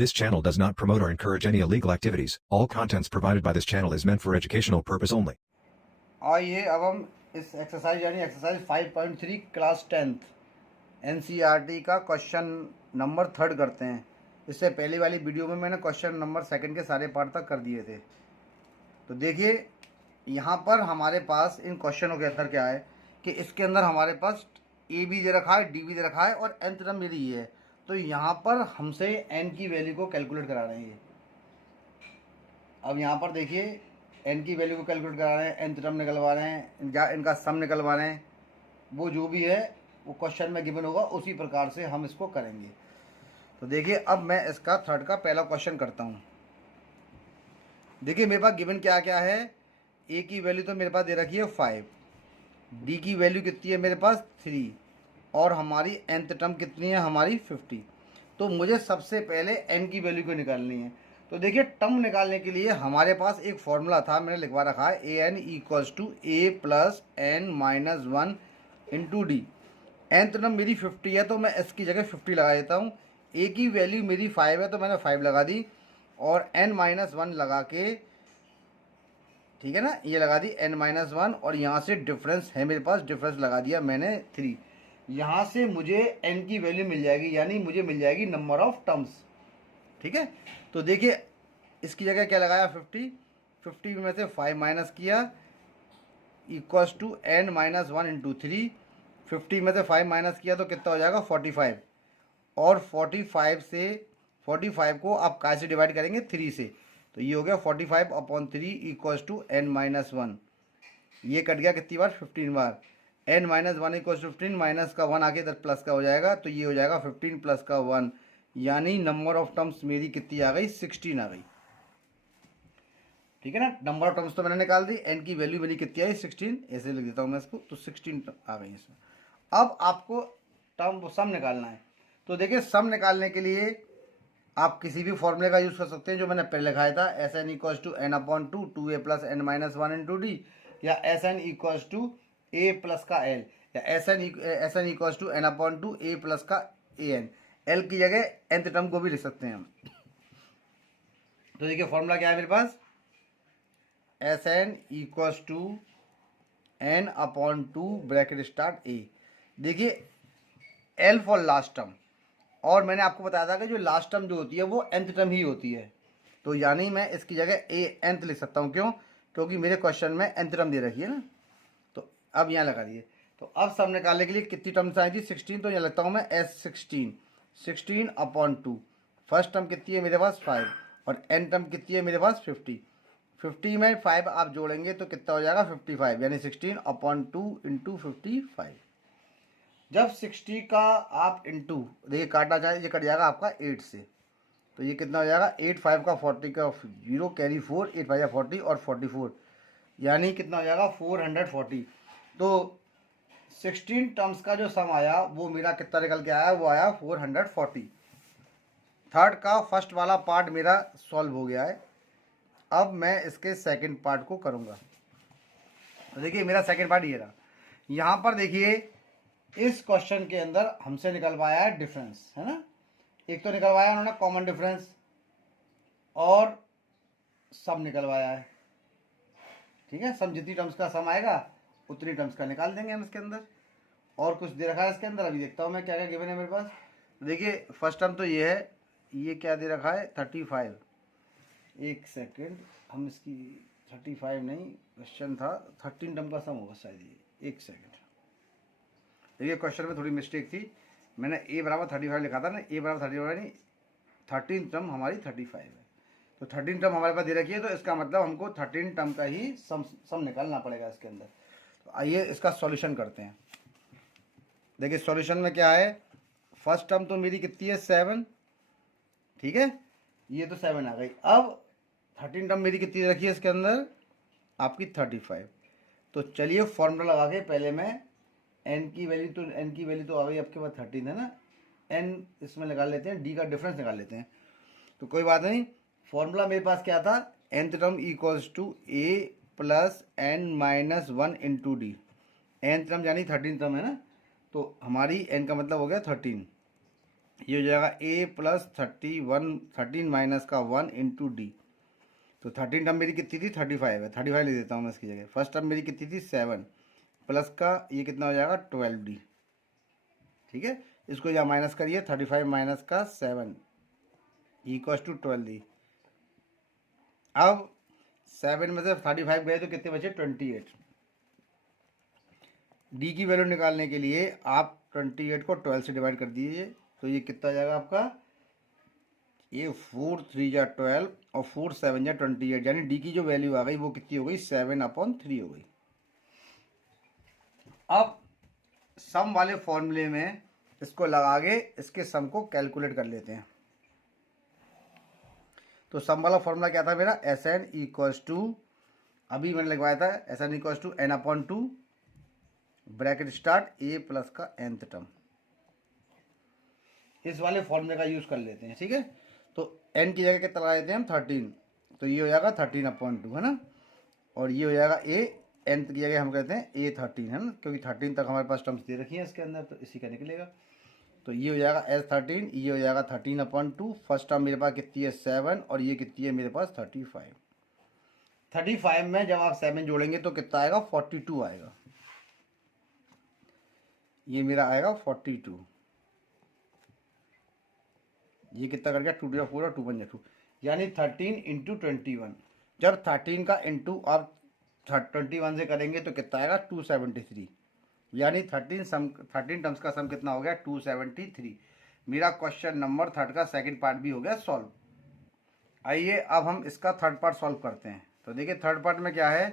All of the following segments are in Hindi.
This channel does not promote or encourage any illegal activities. All contents provided by this channel is meant for educational purpose only. आइए अब हम इस एक्सरसाइज यानी एक्सरसाइज 5.3 क्लास 10th NCERT का क्वेश्चन नंबर 3 करते हैं। इससे पहली वाली वीडियो में मैंने क्वेश्चन नंबर 2 के सारे पार्ट तक कर दिए थे। तो देखिए यहाँ पर हमारे पास इन क्वेश्चनों के अंदर क्या है कि इसके अंदर हमारे पास ए बी दे रखा है, डी बी दे रखा है और nth टर्म मेरी ये है। तो यहाँ पर हमसे n की वैल्यू को कैलकुलेट करा रहे हैं। अब यहाँ पर देखिए n की वैल्यू को कैलकुलेट करा रहे हैं, nth टर्म निकलवा रहे हैं, इनका सम निकलवा रहे हैं। वो जो भी है वो क्वेश्चन में गिवन होगा, उसी प्रकार से हम इसको करेंगे। तो देखिए अब मैं इसका थर्ड का पहला क्वेश्चन करता हूँ। देखिए मेरे पास गिवन क्या क्या है। ए की वैल्यू तो मेरे पास दे रखी है 5, डी की वैल्यू कितनी है मेरे पास 3 और हमारी nth टर्म कितनी है हमारी 50। तो मुझे सबसे पहले n की वैल्यू को निकालनी है। तो देखिए टर्म निकालने के लिए हमारे पास एक फॉर्मूला था, मैंने लिखवा रखा है an equals to a plus n minus 1 into d. nth term मेरी 50 है तो मैं इसकी जगह 50 लगा देता हूँ। a की वैल्यू मेरी 5 है तो मैंने 5 लगा दी और n माइनस 1 लगा के, ठीक है ना, ये लगा दी n माइनस 1 और यहाँ से डिफरेंस है मेरे पास, डिफरेंस लगा दिया मैंने 3। यहाँ से मुझे n की वैल्यू मिल जाएगी, यानी मुझे मिल जाएगी नंबर ऑफ टर्म्स। ठीक है, तो देखिए इसकी जगह क्या लगाया 50 में से 5 माइनस किया equals to n minus 1 into 3। 50 में से 5 माइनस किया तो कितना हो जाएगा 45 और 45 को आप कैसे डिवाइड करेंगे 3 से, तो ये हो गया 45 upon 3 equals to n minus 1। ये कट गया कितनी बार 15 बार। n minus 1 equals to 15, minus का 1 आगे इधर प्लस का हो जाएगा, तो ये हो जाएगा 15 प्लस का 1, यानी नंबर ऑफ टर्म्स मेरी कितनी आ गई 16 आ गई। ठीक है ना, नंबर ऑफ टर्म्स तो मैंने निकाल दी, n की वैल्यू मेरी कितनी आई 16, ऐसे लिख देता हूँ मैं इसको, तो 16 आ गई इसमें। अब आपको टर्म सम निकालना है। तो देखिए सम निकालने के लिए आप किसी भी फॉर्मूले का यूज़ कर सकते हैं जो मैंने पहले लिखाया था, S N equals to N upon 2 2a plus N minus 1 into D, या S N equals to A plus का एल, या S N equals to N upon 2 A plus का ए एन। एल की जगह nth टर्म को भी लिख सकते हैं हम। तो देखिए फॉर्मूला क्या है मेरे पास, S N equals to N upon 2 bracket start A. देखिए एल फॉर लास्ट टर्म, और मैंने आपको बताया था कि जो लास्ट टर्म जो होती है वो nth टर्म ही होती है, तो यानी मैं इसकी जगह ए nth लिख सकता हूँ। क्यों? क्योंकि मेरे क्वेश्चन में nth टर्म दे रखी है ना। तो अब यहाँ लगा दिए। तो अब सब निकालने के लिए कितनी टर्म्स आई थी 16, तो यहाँ लगता हूँ मैं S16 अपॉन 2। फर्स्ट टर्म कितनी है मेरे पास 5 और n टर्म कितनी है मेरे पास 50 में 5 आप जोड़ेंगे तो कितना हो जाएगा 55, यानी 16 अपॉन 2 इंटू 55। जब 60 का आप इंटू देखिए काटना चाहे, ये कट जाएगा आपका 8 से, तो ये कितना हो जाएगा 8 5 का 40 का 0 कैरी 4, 8 5 का 40 और 44, यानी कितना हो जाएगा 440। तो 16 टर्म्स का जो सम आया वो मेरा कितना निकल के आया, वो आया 440। थर्ड का फर्स्ट वाला पार्ट मेरा सॉल्व हो गया है। अब मैं इसके सेकेंड पार्ट को करूँगा। तो देखिए मेरा सेकेंड पार्ट ये रहा। यहाँ पर देखिए इस क्वेश्चन के अंदर हमसे निकलवाया है डिफरेंस, है ना। एक तो निकलवाया उन्होंने कॉमन डिफरेंस और सम निकलवाया है। ठीक है, सम जितनी टर्म्स का सम आएगा उतनी टर्म्स का निकाल देंगे हम इसके अंदर। और कुछ दे रखा है इसके अंदर, अभी देखता हूँ मैं क्या क्या गिवन है मेरे पास। देखिए फर्स्ट टर्म तो ये है, ये क्या दे रखा है 35। एक सेकेंड, हम इसकी 35 नहीं, क्वेश्चन था 13 टर्म का सम होगा शायद ये। एक सेकेंड, देखिए क्वेश्चन में थोड़ी मिस्टेक थी, मैंने a बराबर 35 लिखा था ना, a बराबर 35 नहीं, 13 टर्म हमारी 35 है। तो 13 टर्म हमारे पास दे रखी है, तो इसका मतलब हमको 13 टर्म का ही सम निकालना पड़ेगा इसके अंदर। तो आइए इसका सॉल्यूशन करते हैं। देखिए सॉल्यूशन में क्या है, फर्स्ट टर्म तो मेरी कितनी है 7, ठीक है, ये तो 7 आ गई। अब 13 टर्म मेरी कितनी रखी है इसके अंदर आपकी 35। तो चलिए फॉर्मूला लगा के पहले मैं n की वैल्यू तो आ गई आपके पास 13 है ना, n इसमें निकाल लेते हैं, d का डिफरेंस निकाल लेते हैं। तो कोई बात नहीं, फॉर्मूला मेरे पास क्या था, nth term equals to a plus n minus 1 into d. nth term यानी 13 टर्म है ना, तो हमारी n का मतलब हो गया 13। ये हो जाएगा ए प्लस 13 माइनस का 1 इंटू डी। तो 13 टर्म मेरी कितनी थी 35 है, 35 ले देता हूँ मैं इसकी जगह। फर्स्ट टर्म मेरी कितनी थी 7 प्लस का ये कितना हो जाएगा 12d। ठीक है, इसको यहाँ माइनस करिए, 35 माइनस का 7 इक्वल्स टू 12d। अब 7 में से 35 गए तो कितने बचे 28। डी की वैल्यू निकालने के लिए आप 28 को 12 से डिवाइड कर दीजिए, तो ये कितना जाएगा आपका, ये 4 3 जा 12 और 4 7 जा 28, यानी डी की जो वैल्यू आ गई वो कितनी हो गई 7/3 हो गई। अब सम वाले फॉर्मूले में इसको लगा के इसके सम को कैलकुलेट कर लेते हैं। तो सम वाला फॉर्मूला क्या था मेरा, एस एन इक्वल्स टू, अभी मैंने लगवाया था, S N equals to n/2 bracket start a plus का nth टर्म। इस वाले फॉर्मूले का यूज कर लेते हैं। ठीक है, तो n की जगह कितना लगा देते हैं हम 13, तो ये हो जाएगा 13/2 है ना, और ये हो जाएगा a, nth की जगह हम कहते हैं a13 है ना, क्योंकि 13 तक हमारे पास टर्म्स दे रखी हैं इसके अंदर, तो इसी का निकलेगा। तो ये हो जाएगा S13, ये हो जाएगा 13/2। फर्स्ट टर्म मेरे पास कितनी है 7 और ये कितनी है मेरे पास 35। 35 में जब आप 7 जोड़ेंगे तो कितना आएगा 42 आएगा, ये मेरा आएगा 42। ये कितना कर गया 2 4 और 2 1 2, यानी 13 इंटू 21। जब 13 का इंटू आप 21 से करेंगे तो कितना आएगा 273, यानी 13 टर्म्स का सम कितना हो गया 273। मेरा क्वेश्चन नंबर 3 का सेकंड पार्ट भी हो गया सॉल्व। आइए अब हम इसका थर्ड पार्ट सॉल्व करते हैं। तो देखिए थर्ड पार्ट में क्या है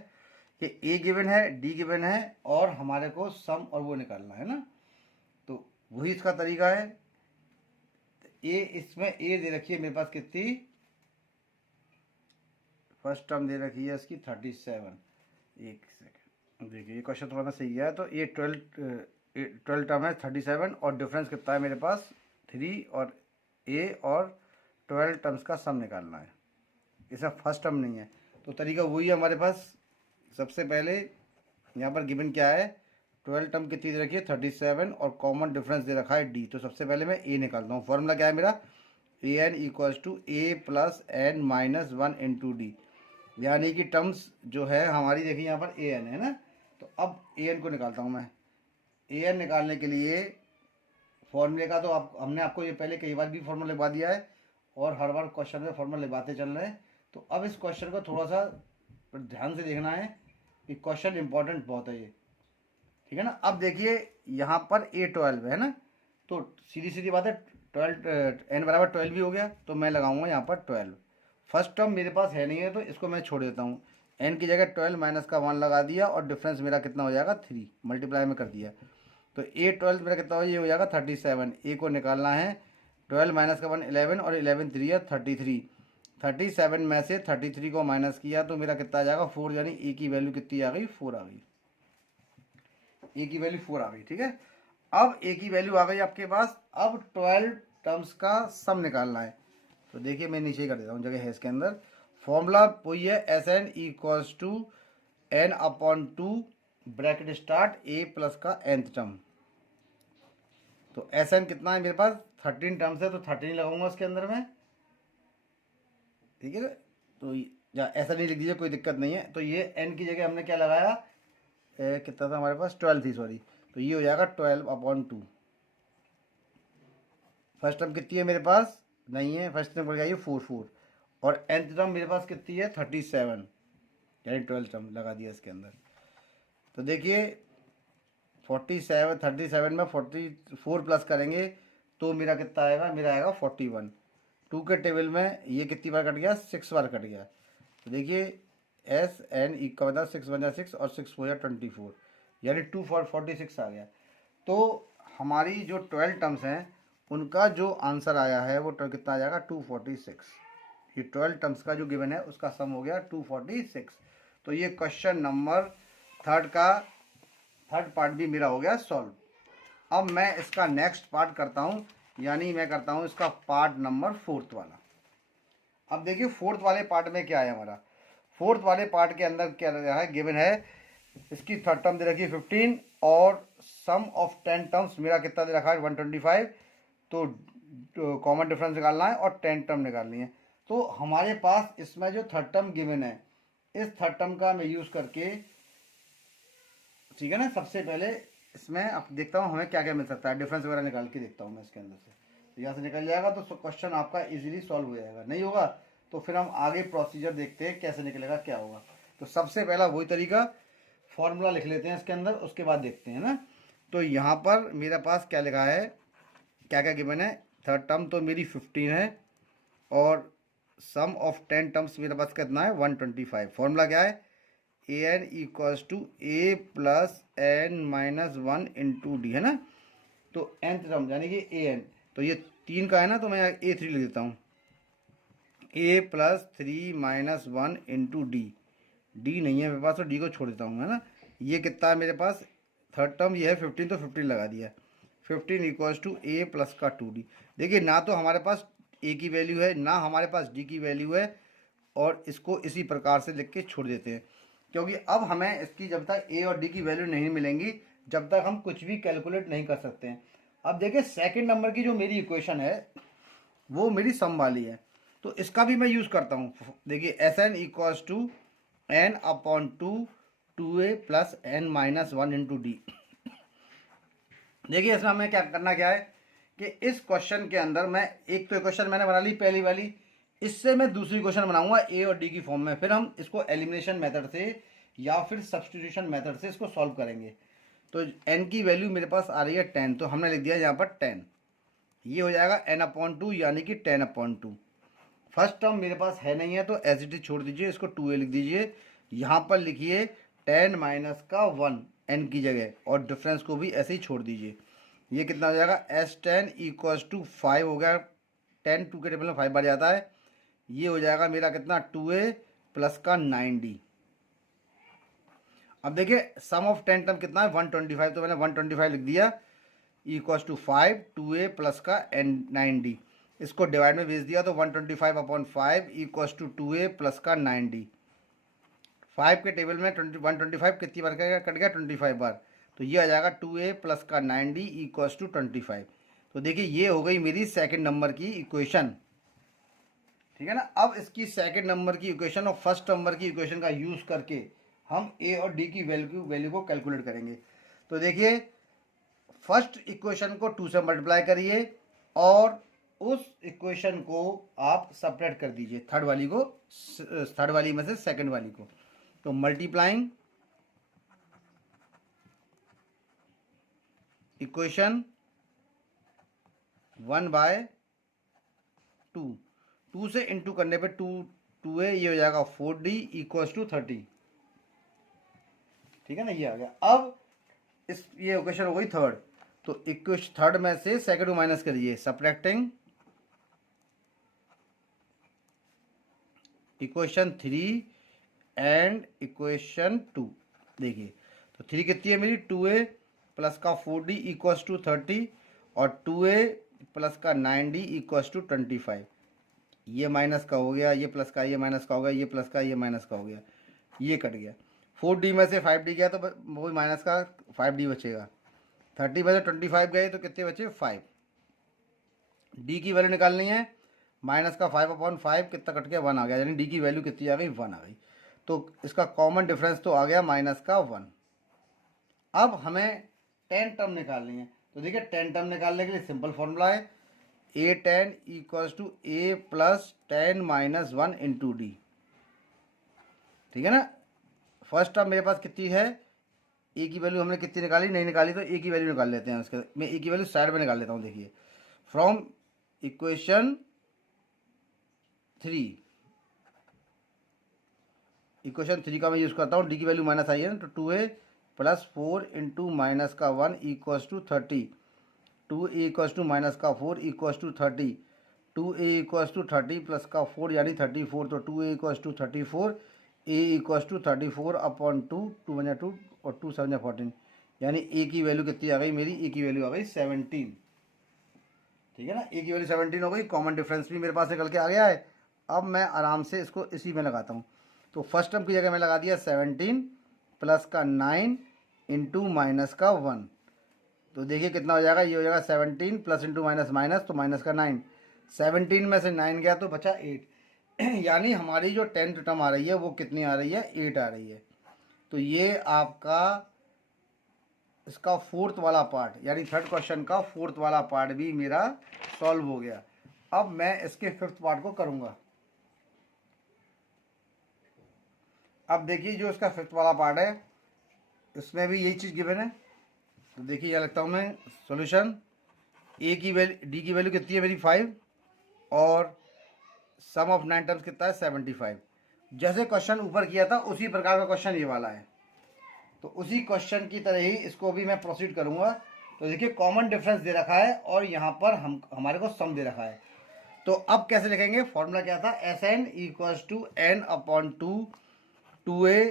कि ए गिवन है, डी गिवन है और हमारे को सम और वो निकालना है ना, तो वही इसका तरीका है। ए, इसमें ए दे रखी है मेरे पास कितनी, फर्स्ट टर्म दे रखी है इसकी 37। एक सेकेंड देखिए, ये क्वेश्चन थोड़ा सा सही है। तो ये 12 टर्म है 37 और डिफरेंस कितना है मेरे पास 3, और ए और 12 टर्म्स का सम निकालना है। इसमें फर्स्ट टर्म नहीं है, तो तरीका वही है हमारे पास। सबसे पहले यहाँ पर गिवन क्या है, 12 टर्म कितनी दे रखी है 37 और कॉमन डिफरेंस दे रखा है डी। तो सबसे पहले मैं ए निकालता हूँ। फॉर्मूला क्या है मेरा, A N equals to A plus N minus 1 into D, यानी कि टर्म्स जो है हमारी देखिए यहाँ पर ए एन है ना, तो अब ए एन को निकालता हूँ मैं। ए एन निकालने के लिए फॉर्मूले का तो हमने आपको ये पहले कई बार भी फॉर्मूला लिखवा दिया है और हर बार क्वेश्चन में फॉर्मूला लिखवाते चल रहे हैं। तो अब इस क्वेश्चन को थोड़ा सा ध्यान से देखना है कि क्वेश्चन इंपॉर्टेंट बहुत है ये, ठीक है ना। अब देखिए यहाँ पर A12 है ना, तो सीधी सीधी बात है 12 n/12 भी हो गया, तो मैं लगाऊंगा यहाँ पर 12। फर्स्ट टर्म मेरे पास है नहीं है तो इसको मैं छोड़ देता हूँ, n की जगह 12 माइनस का 1 लगा दिया और डिफरेंस मेरा कितना हो जाएगा 3, मल्टीप्लाई में कर दिया। तो A12 मेरा कितना हो, ये हो जाएगा 37। ए को निकालना है, 12 माइनस का 1 11 और 11 3 है 33। 37 में से 33 को माइनस किया तो मेरा कितना आ जाएगा 4, यानी ए की वैल्यू कितनी आ गई 4 आ गई। ए की वैल्यू 4 आ गई, ठीक है। अब ए की वैल्यू आ गई आपके पास, अब 12 टर्म्स का सम निकालना है। तो देखिए मैं नीचे ही कर देता हूँ, जगह है इसके अंदर। फॉर्मूला वही है S N equals to n/2 bracket start a plus का nth टर्म। तो एस एन कितना है मेरे पास 13 टर्म्स है, तो 13 लगाऊंगा उसके अंदर में, ठीक है। तो या ऐसा नहीं लिख दीजिए, कोई दिक्कत नहीं है। तो ये n की जगह हमने क्या लगाया, कितना था हमारे पास 12 थी सॉरी, तो ये हो जाएगा 12/2। फर्स्ट टर्म कितनी है मेरे पास नहीं है, फर्स्ट टर्म बढ़ गई 4 और nth टर्म मेरे पास कितनी है 37, यानी 12 टर्म लगा दिया इसके अंदर। तो देखिए 37 में 44 प्लस करेंगे तो मेरा कितना आएगा, मेरा आएगा 41। 2 के टेबल में ये कितनी बार कट गया 6 बार कट गया। तो देखिए एस एन इक्वल था 6 1 6 और 6 4 24, यानी 246 आ गया। तो हमारी जो 12 टर्म्स हैं उनका जो आंसर आया है वो कितना आ जाएगा 246। ये 12 टर्म्स का जो गिवन है उसका सम हो गया 246। तो ये क्वेश्चन नंबर थर्ड पार्ट भी मेरा हो गया सॉल्व। अब मैं इसका नेक्स्ट पार्ट करता हूँ, यानी मैं करता हूँ इसका पार्ट नंबर 4th वाला। अब देखिए 4th वाले पार्ट में क्या है हमारा, 4th वाले पार्ट के अंदर क्या रहा है, गिवन है इसकी थर्ड टर्म दे रखी है 15 और सम ऑफ 10 टर्म्स मेरा कितना दे रखा है 125। तो कॉमन डिफरेंस निकालना है और 10 टर्म निकालनी है। तो हमारे पास इसमें जो थर्ड टर्म गिवन है, इस थर्ड टर्म का मैं यूज़ करके, ठीक है ना, सबसे पहले इसमें अब देखता हूँ हमें क्या क्या मिल सकता है, डिफरेंस वगैरह निकाल के देखता हूँ मैं इसके अंदर से। तो यहाँ से निकल जाएगा तो क्वेश्चन आपका इजीली सॉल्व हो जाएगा। नहीं होगा तो फिर हम आगे प्रोसीजर देखते हैं कैसे निकलेगा, क्या होगा। तो सबसे पहला वही तरीका, फॉर्मूला लिख लेते हैं इसके अंदर, उसके बाद देखते हैं ना। तो यहाँ पर मेरे पास क्या लिखा है, क्या क्या गिवन है। थर्ड टर्म तो मेरी 15 है और सम ऑफ 10 टर्म्स मेरे पास कितना है 125। फॉर्मूला क्या है, A N equals to A plus N minus 1 into D, है ना। तो nth टर्म यानी कि ए एन, तो ये 3 का है ना, तो मैं A3 लिख देता हूँ, A plus 3 minus 1 into D. D नहीं है मेरे पास तो डी को छोड़ देता हूँ, है ना। ये कितना है मेरे पास, थर्ड टर्म ये है 15, तो 15 लगा दिया। 15 इक्वल्स टू ए प्लस का 2d। देखिए ना तो हमारे पास ए की वैल्यू है ना हमारे पास डी की वैल्यू है, और इसको इसी प्रकार से लिख के छोड़ देते हैं, क्योंकि अब हमें इसकी जब तक ए और डी की वैल्यू नहीं मिलेंगी जब तक हम कुछ भी कैलकुलेट नहीं कर सकते हैं। अब देखिए सेकंड नंबर की जो मेरी इक्वेशन है वो मेरी सम वाली है, तो इसका भी मैं यूज़ करता हूँ। देखिए S N equals to N upon 2 A plus N minus 1 into D. देखिए इसमें हमें क्या करना क्या है कि इस क्वेश्चन के अंदर मैं एक तो इक्वेशन मैंने बना ली पहली वाली, इससे मैं दूसरी क्वेश्चन बनाऊंगा ए और डी की फॉर्म में, फिर हम इसको एलिमिनेशन मेथड से या फिर सब्स्टिट्यूशन मेथड से इसको सॉल्व करेंगे। तो एन की वैल्यू मेरे पास आ रही है 10, तो हमने लिख दिया यहाँ पर 10। ये हो जाएगा n अपॉन 2 यानी कि 10 अपॉन 2। फर्स्ट टर्म मेरे पास है नहीं है तो एज इट इज छोड़ दीजिए, इसको 2a लिख दीजिए। यहाँ पर लिखिए 10 माइनस का 1 n की जगह, और डिफरेंस को भी ऐसे ही छोड़ दीजिए। ये कितना हो जाएगा, S10 इक्वल्स टू 5 हो गया, 10 2 के टेबल में 5 बार जाता है। ये हो जाएगा मेरा कितना 2a प्लस का 9d। अब देखिए सम ऑफ 10 टर्म कितना है 125, तो मैंने 125 लिख दिया इक्वल्स टू 5 2a प्लस का 9d। इसको डिवाइड में भेज दिया तो 125 upon 5 equals to 2a plus का 9d। 5 के टेबल में 125 कितनी बार कट गया 25 बार, तो ये आ जाएगा 2a प्लस का 9d इक्वल्स टू 25। तो देखिए ये हो गई मेरी सेकंड नंबर की इक्वेशन, ठीक है ना। अब इसकी सेकंड नंबर की इक्वेशन और फर्स्ट नंबर की इक्वेशन का यूज़ करके हम ए और डी की वैल्यू को कैलकुलेट करेंगे। तो देखिए फर्स्ट इक्वेशन को 2 से मल्टीप्लाई करिए और उस इक्वेशन को आप सेपरेट कर दीजिए, थर्ड वाली में से सेकंड वाली को। तो मल्टीप्लाइंग इक्वेशन 1/2, 2 से इंटू करने पे 2a, ये हो जाएगा 4d इक्वल्स टू 30, ठीक है ना। ये आ गया। अब ये इक्वेशन हो गई थर्ड, तो इक्वेशन थर्ड में से सेकंड को माइनस करिए, सब्ट्रैक्टिंग इक्वेशन 3 एंड इक्वेशन 2। देखिए तो 3 कितनी है मेरी 2a प्लस का 4d इक्वल्स टू 30 और 2a प्लस का 9d इक्वल्स टू 25। ये माइनस का हो गया, ये प्लस का, ये माइनस का हो गया, ये प्लस का, ये माइनस का हो गया, ये कट गया। 4d में से 5d गया तो वो माइनस का 5d बचेगा। 30 में से 25 गए तो कितने बचे 5। d की वैल्यू निकालनी है, माइनस का 5 अपॉन 5 कितना कट गया 1 आ गया, यानी d की वैल्यू कितनी आ गई 1 आ गई। तो इसका कॉमन डिफरेंस तो आ गया माइनस का 1। अब हमें 10 टर्म निकालनी है, तो देखिए 10 टर्म निकालने के लिए सिंपल फॉर्मूला है a10 equals to a plus 10 minus 1 into d, ठीक है ना। फर्स्ट टर्म मेरे पास कितनी है, ए की वैल्यू हमने कितनी निकाली, नहीं निकाली तो ए की वैल्यू निकाल लेते हैं। उसके मैं ए की वैल्यू साइड में निकाल लेता हूँ। देखिए फ्रॉम इक्वेशन 3, इक्वेशन 3 का मैं यूज़ करता हूँ, डी की वैल्यू माइनस आई है ना, तो 2a प्लस 4 इंटू माइनस का 1 equals to 30, 2a equals to minus का 4 equals to 30, 2a equals to 30 plus का 4 यानी 34, तो 2a equals to 34, a equals to 34 upon 2, 2 बजा 2 और 2 7 14, यानी a की वैल्यू कितनी आ गई मेरी, a की वैल्यू आ गई 17, ठीक है ना। a की वैल्यू 17 हो गई, कॉमन डिफरेंस भी मेरे पास निकल के आ गया है। अब मैं आराम से इसको इसी में लगाता हूँ, तो फर्स्ट टर्म की जगह मैं लगा दिया 17 प्लस का 9 इंटू माइनस का 1 तो देखिए कितना हो जाएगा, ये हो जाएगा 17 प्लस इंटू माइनस माइनस, तो माइनस का 9, 17 में से 9 गया तो बचा 8 यानी हमारी जो 10th टर्म आ रही है वो कितनी आ रही है, 8 आ रही है। तो ये आपका इसका फोर्थ वाला पार्ट, यानी थर्ड क्वेश्चन का फोर्थ वाला पार्ट भी मेरा सॉल्व हो गया। अब मैं इसके फिफ्थ पार्ट को करूँगा। अब देखिए जो इसका फिफ्थ वाला पार्ट है इसमें भी यही चीज़ गिवन है। तो देखिए यह लगता हूँ मैं सॉल्यूशन, ए की वैल्यू, डी की वैल्यू कितनी है मेरी 5 और सम ऑफ 9 टर्म्स कितना है 75। जैसे क्वेश्चन ऊपर किया था उसी प्रकार का क्वेश्चन ये वाला है। तो उसी क्वेश्चन की तरह ही इसको भी मैं प्रोसीड करूँगा। तो देखिए कॉमन डिफरेंस दे रखा है और यहाँ पर हमारे को सम दे रखा है। तो अब कैसे लिखेंगे, फॉर्मूला क्या था, S N equals to N upon two A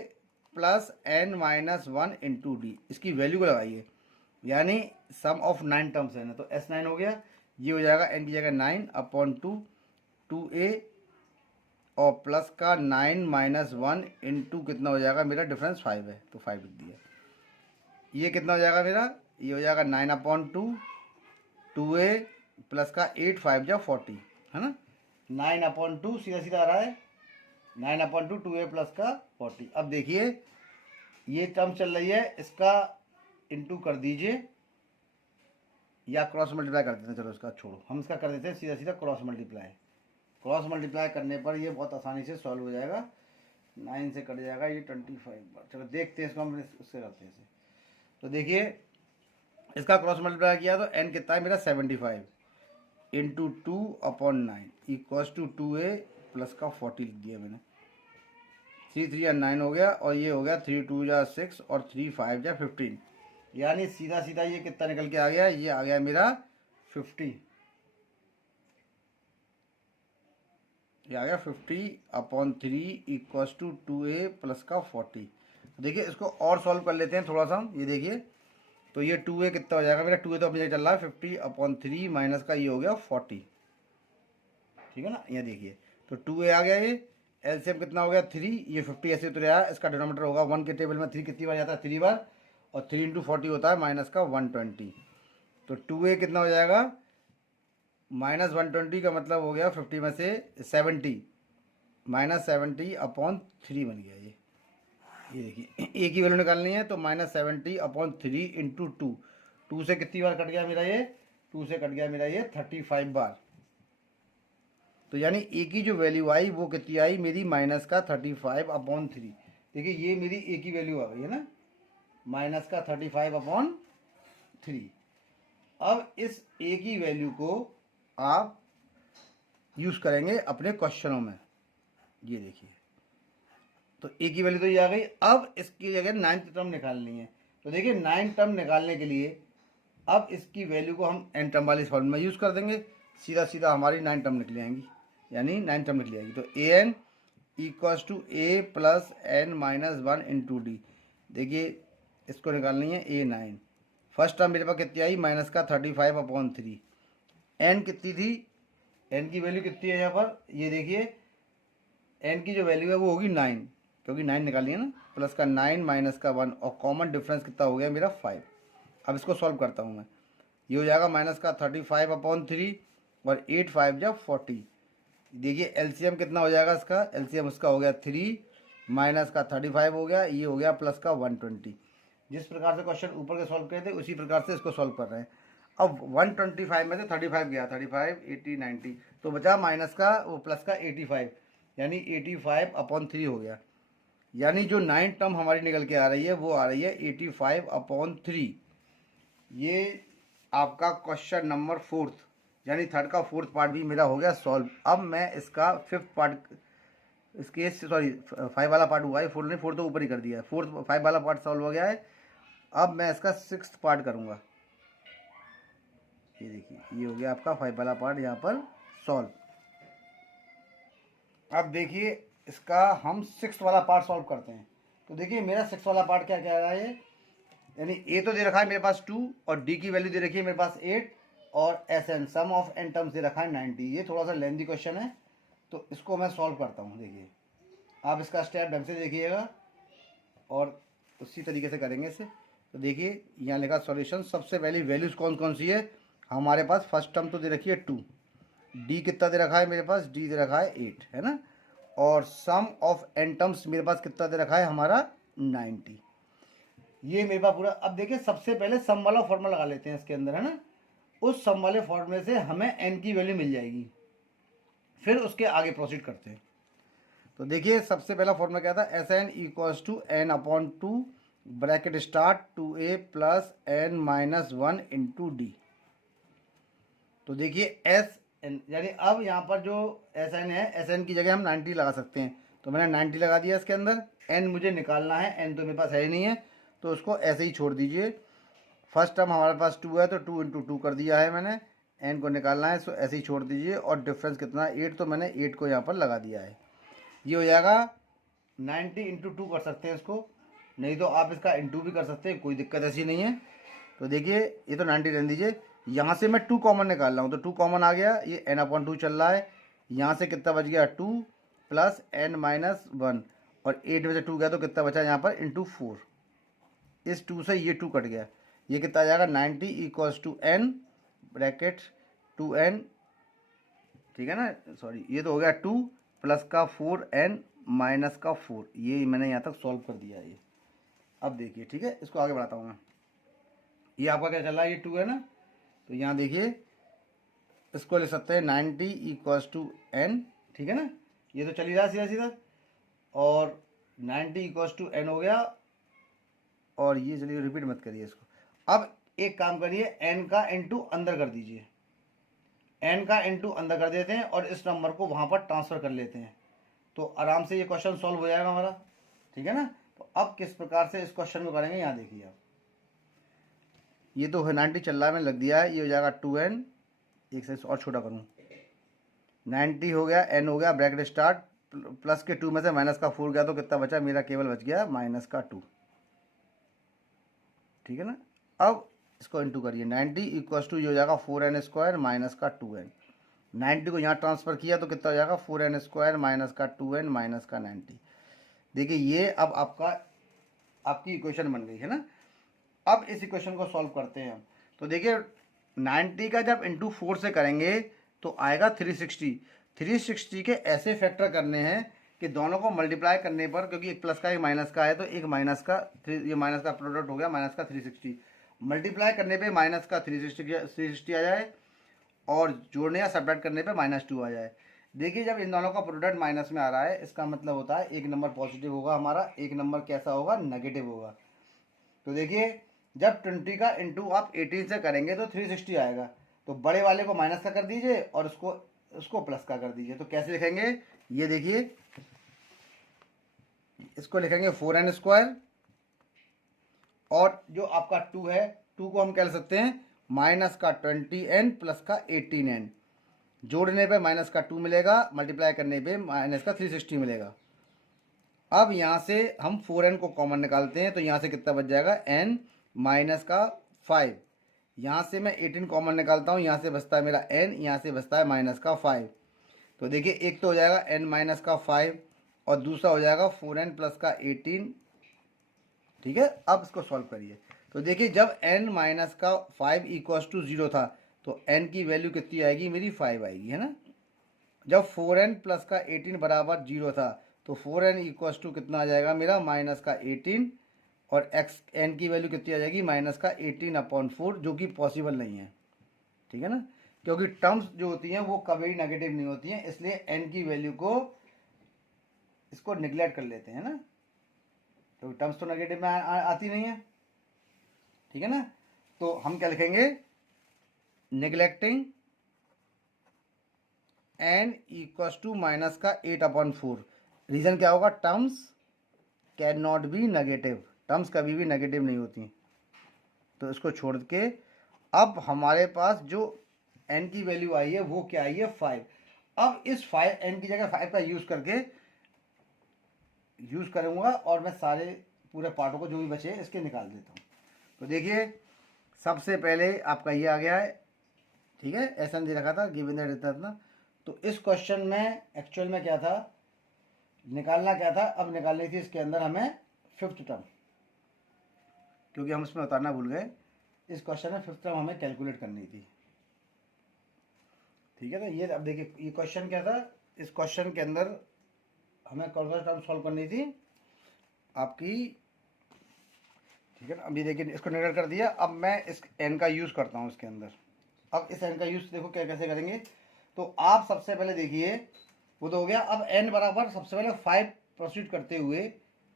plus N minus 1 into d. इसकी वैल्यू को लगाइए, यानी सम ऑफ 9 टर्म्स है ना, तो एस 9 हो गया, ये हो जाएगा एन की जगह 9 अपॉन टू ए और प्लस का 9 माइनस 1 इंटू कितना हो जाएगा मेरा, डिफरेंस 5 है तो 5 लिख दिया। ये कितना हो जाएगा मेरा, ये हो जाएगा 9 अपॉन टू ए प्लस का 8 5 जा 40 है ना, 9 अपॉन 2 सीधा सीधा आ रहा है 9 अपॉन टू ए प्लस का 40। अब देखिए ये टर्म चल रही है, इसका इंटू कर दीजिए या क्रॉस मल्टीप्लाई कर देते हैं, चलो इसका छोड़ो, हम इसका कर देते हैं सीधा सीधा क्रॉस मल्टीप्लाई। क्रॉस मल्टीप्लाई करने पर ये बहुत आसानी से सॉल्व हो जाएगा, 9 से कट जाएगा ये 25 बार। चलो देखते हैं इसको, हम उससे करते हैं इसे। तो देखिए इसका क्रॉस मल्टीप्लाई किया तो n कितना है मेरा 75 into 2 upon 9 equals to A plus का 40 लिख दिया मैंने। 3 3 या 9 हो गया और ये हो गया 3 2 या 6 और 3 5 या 15, यानी सीधा सीधा ये कितना निकल के आ गया, ये आ गया मेरा 50, ये आ गया 50 upon 3 equals to A plus का 40। देखिए इसको और सॉल्व कर लेते हैं थोड़ा सा, ये देखिए तो ये 2a कितना हो जाएगा मेरा, 2a तो अपनी जगह चल रहा है 50 अपॉन 3 माइनस का ये हो गया 40, ठीक है ना। ये देखिए तो 2a आ गया, ये एलसीएम कितना हो गया 3, ये 50 ऐसे उतर आया, इसका डिनोमिनेटर होगा 1 के टेबल में 3 कितनी बार जाता है 3 बार, और 3 इंटू 40 होता है माइनस का 120। तो 2a कितना हो जाएगा माइनस 120 का मतलब हो गया 50 में से 70 माइनस 70 अपॉन 3 बन गया। ये देखिए ए की वैल्यू निकालनी है तो माइनस 70 अपॉन 3 इंटू 2 से कितनी बार कट गया मेरा ये, 2 से कट गया मेरा ये 35 बार। तो यानी ए की जो वैल्यू आई वो कितनी आई मेरी माइनस का 35 अपॉन 3। देखिए ये मेरी ए की वैल्यू आ गई है ना, माइनस का 35 अपॉन 3। अब इस ए की वैल्यू को आप यूज़ करेंगे अपने क्वेश्चनों में। ये देखिए तो ए की वैल्यू तो ये आ गई। अब इसकी जगह 9th टर्म निकालनी है। तो देखिए 9th टर्म निकालने के लिए अब इसकी वैल्यू को हम n टर्म वाली फॉर्म में यूज़ कर देंगे, सीधा सीधा हमारी 9 टर्म निकल आएंगी, यानी 9 टर्म निकल आएगी। तो A N equals to A plus N minus 1 into D. देखिए इसको निकालनी है ए 9। फर्स्ट टर्म मेरे पास कितनी आई माइनस का 35 अपॉन 3, एन कितनी थी, एन की वैल्यू कितनी है यहाँ पर, ये देखिए एन की जो वैल्यू है वो होगी 9, क्योंकि 9 निकाली है ना, प्लस का 9 माइनस का 1 और कॉमन डिफरेंस कितना हो गया मेरा 5। अब इसको सॉल्व करता हूँ मैं, ये हो जाएगा माइनस का 35 अपॉन 3 और 8 5 जब 40। देखिए एलसीएम कितना हो जाएगा इसका, एलसीएम उसका हो गया 3 माइनस का 35 हो गया, ये हो गया प्लस का 120। जिस प्रकार से क्वेश्चन ऊपर के सॉल्व किए थे उसी प्रकार से इसको सॉल्व कर रहे हैं। अब 125 में से 35 गया, 35 80 90 तो बचा माइनस का वो प्लस का 85, यानी 85 अपॉन 3 हो गया। यानी जो 9 टर्म हमारी निकल के आ रही है वो आ रही है 85 अपॉन 3। ये आपका क्वेश्चन नंबर 4th यानी थर्ड का 4th पार्ट भी मेरा हो गया सॉल्व। अब मैं इसका 5th पार्ट, इसके सॉरी 5 वाला पार्ट हुआ है, 4 नहीं, 4 तो ऊपर ही कर दिया है, 5 वाला पार्ट सॉल्व हो गया है। अब मैं इसका 6th पार्ट करूँगा। ये देखिए ये हो गया आपका 5 वाला पार्ट यहाँ पर सॉल्व। अब देखिए इसका हम 6th वाला पार्ट सॉल्व करते हैं। तो देखिए मेरा 6th वाला पार्ट क्या कह रहा है, यानी ए तो दे रखा है मेरे पास 2 और डी की वैल्यू दे रखी है मेरे पास 8 और S N sum of N terms दे रखा है 90। ये थोड़ा सा लेंथी क्वेश्चन है तो इसको मैं सॉल्व करता हूँ। देखिए आप इसका स्टेप ढंग से देखिएगा और उसी तरीके से करेंगे इसे। तो देखिए यहाँ लिखा सॉल्यूशन, सबसे पहली वैल्यूज कौन कौन सी है हमारे पास। फर्स्ट टर्म तो दे रखी है 2, डी कितना दे रखा है मेरे पास, डी दे रखा है 8 है ना, और सम ऑफ एन टर्म्स मेरे पास कितना दे रखा है हमारा 90। ये मेरे पास पूरा। अब देखिए सबसे पहले सम वाला फॉर्मूला लगा लेते हैं इसके अंदर, है ना। उस सम वाले फॉर्मूले से हमें एन की वैल्यू मिल जाएगी, फिर उसके आगे प्रोसीड करते हैं। तो देखिए सबसे पहला फॉर्मूला क्या था, S N equals to N upon 2 bracket start 2a plus N minus 1 into D. तो देखिए एस एन, यानी अब यहाँ पर जो एस एन है, एस एन की जगह हम 90 लगा सकते हैं। तो मैंने 90 लगा दिया इसके अंदर। एन मुझे निकालना है, एन तो मेरे पास है ही नहीं है, तो उसको ऐसे ही छोड़ दीजिए। फर्स्ट टर्म हमारे पास 2 है तो 2 इंटू 2 कर दिया है मैंने। एन को निकालना है, सो ऐसे ही छोड़ दीजिए। और डिफरेंस कितना है 8, तो मैंने 8 को यहाँ पर लगा दिया है। ये हो जाएगा 90 इंटू 2 कर सकते हैं इसको, नहीं तो आप इसका इंटू भी कर सकते हैं, कोई दिक्कत ऐसी नहीं है। तो देखिए ये तो 90 रहने दीजिए, यहाँ से मैं 2 कॉमन निकाल रहा हूँ, तो 2 कॉमन आ गया, ये n अपॉन 2 चल रहा है। यहाँ से कितना बच गया 2 प्लस n माइनस 1, और 8 में से 2 गया तो कितना बचा यहाँ पर इंटू 4। इस 2 से ये 2 कट गया, ये कितना आ जाएगा 90 equals to n bracket 2n, ठीक है ना, सॉरी ये तो हो गया 2 प्लस का 4n माइनस का 4। ये मैंने यहाँ तक सॉल्व कर दिया है ये। अब देखिए ठीक है, इसको आगे बढ़ाता हूँ मैं। ये आपका क्या चल रहा है, ये 2 है ना, तो यहाँ देखिए इसको ले सकते हैं 90 इक्वल्स टू n, ठीक है ना, ये तो चल ही रहा सीधा सीधा, और 90 इक्वल्स टू n हो गया। और ये चलिए रिपीट मत करिए इसको। अब एक काम करिए, n का इंटू अंदर कर दीजिए, n का इंटू अंदर कर देते हैं और इस नंबर को वहाँ पर ट्रांसफ़र कर लेते हैं, तो आराम से ये क्वेश्चन सॉल्व हो जाएगा हमारा, ठीक है ना। तो अब किस प्रकार से इस क्वेश्चन को करेंगे, यहाँ देखिए आप, ये तो है 90 चल रहा है, मैंने लग दिया है, ये हो जाएगा 2n, एक से और छोटा करूँ, 90 हो गया, n हो गया ब्रैकेट स्टार्ट, प्लस के 2 में से माइनस का 4 गया तो कितना बचा मेरा, केवल बच गया माइनस का 2, ठीक है ना। अब इसको इंटू करिए, 90 इक्वल्स टू ये हो जाएगा 4n स्क्वायर माइनस का 2n। 90 को यहाँ ट्रांसफ़र किया तो कितना हो जाएगा 4n स्क्वायर माइनस का 2n माइनस का 90। देखिए ये अब आपकी इक्वेशन बन गई है ना। अब इस इक्वेशन को सॉल्व करते हैं हम। तो देखिए 90 का जब इंटू 4 से करेंगे तो आएगा 360। 360 के ऐसे फैक्टर करने हैं कि दोनों को मल्टीप्लाई करने पर, क्योंकि एक प्लस का एक माइनस का है तो एक माइनस का ये माइनस का प्रोडक्ट हो गया माइनस का 360, मल्टीप्लाई करने पे माइनस का 360 आ जाए, और जोड़ने या सब्ट्रैक्ट करने पे -2 आ जाए। देखिए जब इन दोनों का प्रोडक्ट माइनस में आ रहा है, इसका मतलब होता है एक नंबर पॉजिटिव होगा हमारा, एक नंबर कैसा होगा, नेगेटिव होगा। तो देखिए जब 20 का इंटू आप 18 से करेंगे तो 360 आएगा, तो बड़े वाले को माइनस का कर दीजिए और उसको प्लस का कर दीजिए। तो कैसे लिखेंगे, ये देखिए इसको लिखेंगे 4n स्क्वायर, और जो आपका 2 है, 2 को हम कह सकते हैं माइनस का 20n प्लस का 18n, जोड़ने पे माइनस का 2 मिलेगा, मल्टीप्लाई करने पे माइनस का 360 मिलेगा। अब यहाँ से हम 4n को कॉमन निकालते हैं, तो यहाँ से कितना बच जाएगा n माइनस का 5। यहाँ से मैं 18 कॉमन निकालता हूँ, यहाँ से बचता है मेरा n, यहाँ से बचता है माइनस का 5। तो देखिए एक तो हो जाएगा n माइनस का 5 और दूसरा हो जाएगा 4n प्लस का 18, ठीक है। अब इसको सॉल्व करिए। तो देखिए जब n माइनस का 5 इक्वल्स टू 0 था तो n की वैल्यू कितनी आएगी मेरी, 5 आएगी, है ना। जब 4n प्लस का 18 बराबर 0 था तो 4n इक्वल्स टू कितना आ जाएगा मेरा, माइनस का 18, और n की वैल्यू कितनी आ जाएगी, माइनस का 18/4, जो कि पॉसिबल नहीं है, ठीक है ना, क्योंकि टर्म्स जो होती हैं वो कभी नेगेटिव नहीं होती हैं, इसलिए n की वैल्यू को इसको निगलेक्ट कर लेते हैं ना, तो टर्म्स तो नेगेटिव में आती नहीं है, ठीक है ना। तो हम क्या लिखेंगे, neglecting n equals to minus का 8/4। रीज़न क्या होगा, terms can not be negative, terms कभी भी नेगेटिव नहीं होती। तो इसको छोड़ के अब हमारे पास जो n की वैल्यू आई है वो क्या आई है, 5। अब इस 5 n की जगह 5 का यूज़ करूँगा और मैं सारे पूरे पार्टों को जो भी बचे इसके निकाल देता हूँ। तो देखिए सबसे पहले आपका ये आ गया है, ठीक है, ऐसा नहीं दे रखा था गिवन दैट इतना। तो इस क्वेश्चन में एक्चुअल में क्या था, निकालना क्या था, अब निकालनी थी इसके अंदर हमें 5th टर्म, क्योंकि हम इसमें उतारना भूल गए। इस क्वेश्चन में फिफ्थ टर्म हमें कैलकुलेट करनी थी, ठीक है ना। ये अब देखिए ये क्वेश्चन क्या था, इस क्वेश्चन के अंदर हमें कौन सा टर्म सॉल्व करनी थी आपकी, ठीक है ना। अभी देखिए इसको निकाल कर दिया। अब मैं इस एन का यूज़ करता हूँ इसके अंदर। अब इस एन का यूज़ देखो क्या कैसे करेंगे। तो आप सबसे पहले देखिए वो तो हो गया। अब एन बराबर सबसे पहले 5 प्रोसीड करते हुए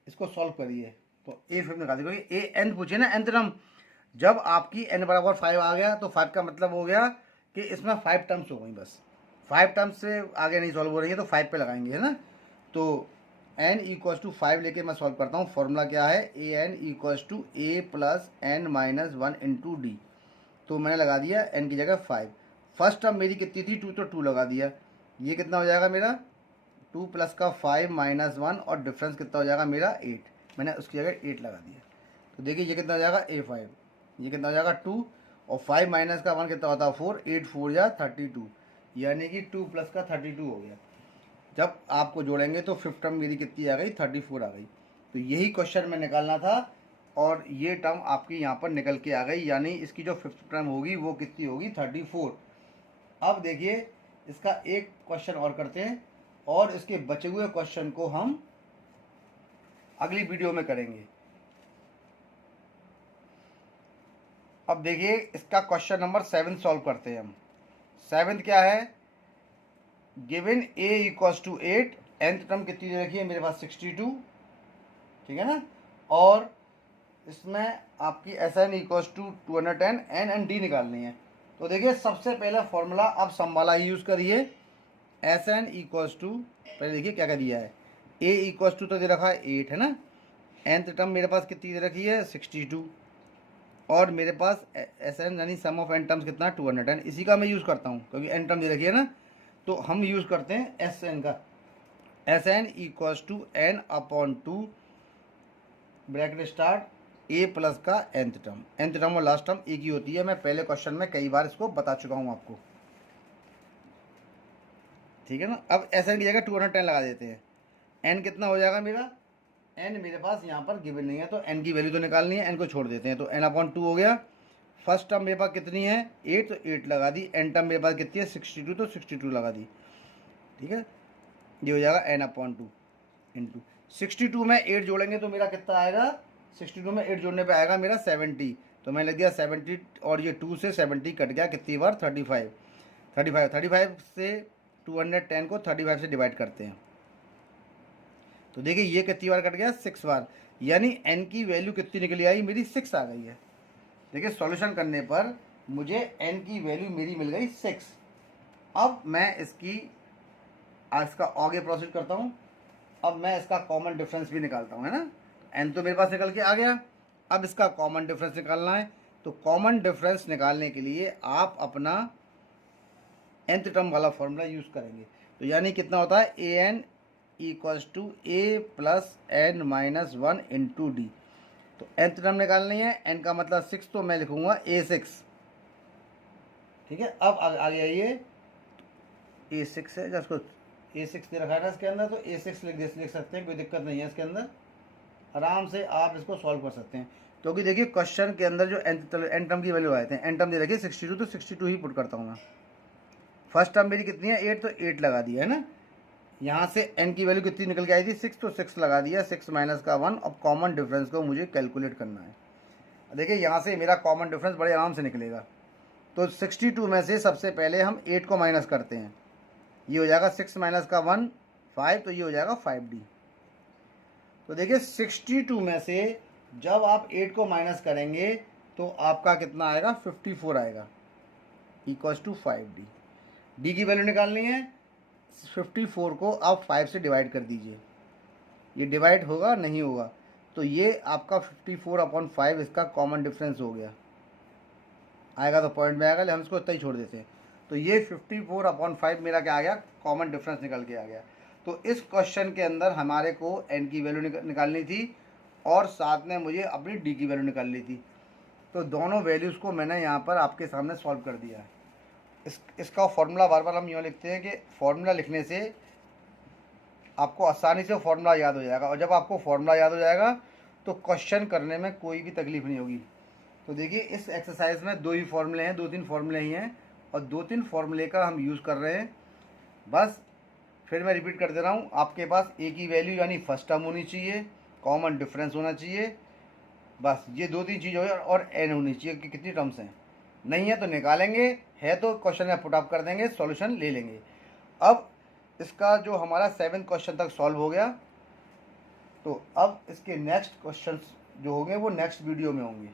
इसको सॉल्व करिए। तो ए फिर निकाल दीजिए, ए एन पूछिए ना, एन टर्म। जब आपकी एन बराबर 5 आ गया तो 5 का मतलब हो गया कि इसमें 5 टर्म्स हो गई, बस 5 टर्म्स से आगे नहीं सॉल्व हो रही है तो 5 पे लगाएंगे, है ना। तो एन इक्वल्स टू 5 लेके मैं सॉल्व करता हूँ। फॉर्मूला क्या है, A N equals to A plus N minus 1 into D. तो मैंने लगा दिया एन की जगह 5। फर्स्ट टर्म मेरी कितनी थी 2, तो 2 लगा दिया। ये कितना हो जाएगा मेरा 2 प्लस का 5 माइनस 1 और डिफरेंस कितना हो जाएगा मेरा 8। मैंने उसकी जगह 8 लगा दिया। तो देखिए ये कितना हो जाएगा A5, ये कितना हो जाएगा 2 और 5 माइनस का 1 कितना होता है 4, 8 4 या 32, यानी कि 2 प्लस का 32 हो गया। जब आपको जोड़ेंगे तो फिफ्थ टर्म मेरी कितनी आ गई 34 आ गई। तो यही क्वेश्चन में निकालना था और ये टर्म आपकी यहाँ पर निकल के आ गई, यानी इसकी जो फिफ्थ टर्म होगी वो कितनी होगी 34। अब देखिए इसका एक क्वेश्चन और करते हैं और इसके बचे हुए क्वेश्चन को हम अगली वीडियो में करेंगे। अब देखिए इसका क्वेश्चन नंबर 7 सॉल्व करते हैं हम। 7 क्या है, given a equals to 8, nth term कितनी दे रखी है मेरे पास 62, ठीक है ना। और इसमें आपकी S N equals to 210, n and d निकालनी है। तो देखिए सबसे पहला फॉर्मूला आप सम वाला ही यूज़ करिए। एस एन इक्वल्स टू, पहले देखिए क्या क्या दिया है, a इक्वल्स टू तो दे रखा है 8, है ना। nth टर्म मेरे पास कितनी दे रखी है 62 और मेरे पास एस एन यानी सम ऑफ एन टर्म्स कितना 210, इसी का मैं यूज़ करता हूँ क्योंकि एन टर्म दे रखी है ना। तो हम यूज़ करते हैं एस एन का, S N equals to N upon 2 bracket start a plus का nth टर्म। nth टर्म और लास्ट टर्म एक ही होती है, मैं पहले क्वेश्चन में कई बार इसको बता चुका हूँ आपको, ठीक है ना। अब एस एन की जगह 210 लगा देते हैं। एन कितना हो जाएगा मेरा, एन मेरे पास यहाँ पर गिवन नहीं है तो एन की वैल्यू तो निकालनी है, एन को छोड़ देते हैं। तो एन अपॉन 2 हो गया। फर्स्ट टर्म मेरे पास कितनी है 8, तो 8 लगा दी। एन टर्म मेरे पास कितनी है 62, तो 62 लगा दी, ठीक है। ये हो जाएगा एन अपॉन 2 इंटू 62 में 8 जोड़ेंगे तो मेरा कितना आएगा, 62 में 8 जोड़ने पे आएगा मेरा 70। तो मैं लग गया 70 और ये 2 से 70 कट गया कितनी बार 35 से 210 को 35 से डिवाइड करते हैं। तो देखिए ये कितनी बार कट गया 6 बार, यानी n की वैल्यू कितनी निकली आई मेरी 6 आ गई है। देखिए सॉल्यूशन करने पर मुझे n की वैल्यू मेरी मिल गई 6। अब मैं इसका आगे प्रोसीड करता हूँ। अब मैं इसका कॉमन डिफरेंस भी निकालता हूँ, है ना। n तो मेरे पास निकल के आ गया, अब इसका कॉमन डिफरेंस निकालना है। तो कॉमन डिफरेंस निकालने के लिए आप अपना nth टर्म वाला फॉर्मूला यूज़ करेंगे। तो यानी कितना होता है A N equals to A plus N minus 1 into D. तो nth टर्म निकालनी है, n का मतलब 6, तो मैं लिखूंगा A6, ठीक है। अब आगे आइए, A6 है, जिसको A6 दे रखा है ना इसके अंदर, तो A6 लिख सकते हैं, कोई दिक्कत नहीं है इसके अंदर, आराम से आप इसको सॉल्व कर सकते हैं। क्योंकि देखिए क्वेश्चन के अंदर जो एन टर्म की वैल्यू आए थे, एन टर्म दे रखी है 62, तो 62 ही पुट करता हूँ मैं। फर्स्ट टर्म मेरी कितनी है 8, तो 8 लगा दिया, है ना। यहाँ से n की वैल्यू कितनी निकल के आई थी 6, तो 6 लगा दिया, 6 माइनस का 1। अब कॉमन डिफरेंस को मुझे कैलकुलेट करना है। देखिए यहाँ से मेरा कॉमन डिफरेंस बड़े आराम से निकलेगा। तो 62 में से सबसे पहले हम 8 को माइनस करते हैं, ये हो जाएगा 6 माइनस का 1 5, तो ये हो जाएगा 5D। तो देखिए 62 में से जब आप 8 को माइनस करेंगे तो आपका कितना आएगा 54 आएगा, इक्वल्स टू 5D। डी की वैल्यू निकालनी है, 54 को आप 5 से डिवाइड कर दीजिए, ये डिवाइड होगा नहीं होगा, तो ये आपका 54/5 इसका कॉमन डिफरेंस हो गया, आएगा तो पॉइंट में आएगा, लेकिन हम इसको इतना ही छोड़ देते हैं। तो ये 54/5 मेरा क्या आ गया, कॉमन डिफरेंस निकल के आ गया। तो इस क्वेश्चन के अंदर हमारे को एन की वैल्यू निकालनी थी और साथ में मुझे अपनी डी की वैल्यू निकालनी थी। तो दोनों वैल्यूज़ को मैंने यहाँ पर आपके सामने सॉल्व कर दिया है। इसका फॉर्मूला बार बार हम यूँ लिखते हैं कि फॉर्मूला लिखने से आपको आसानी से फॉर्मूला याद हो जाएगा, और जब आपको फॉर्मूला याद हो जाएगा तो क्वेश्चन करने में कोई भी तकलीफ नहीं होगी। तो देखिए इस एक्सरसाइज में 2 ही फॉर्मूले हैं, 2-3 फॉर्मूले ही हैं और 2-3 फॉर्मूले का हम यूज़ कर रहे हैं। बस फिर मैं रिपीट कर दे रहा हूँ, आपके पास ए की वैल्यू यानी फर्स्ट टर्म होनी चाहिए, कॉमन डिफरेंस होना चाहिए, बस ये 2-3 चीज़ हो और एन होनी चाहिए कि कितनी टर्म्स हैं। नहीं है तो निकालेंगे, है तो क्वेश्चन में पुट अप कर देंगे, सॉल्यूशन ले लेंगे। अब इसका जो हमारा 7 क्वेश्चन तक सॉल्व हो गया, तो अब इसके नेक्स्ट क्वेश्चंस जो होंगे वो नेक्स्ट वीडियो में होंगे।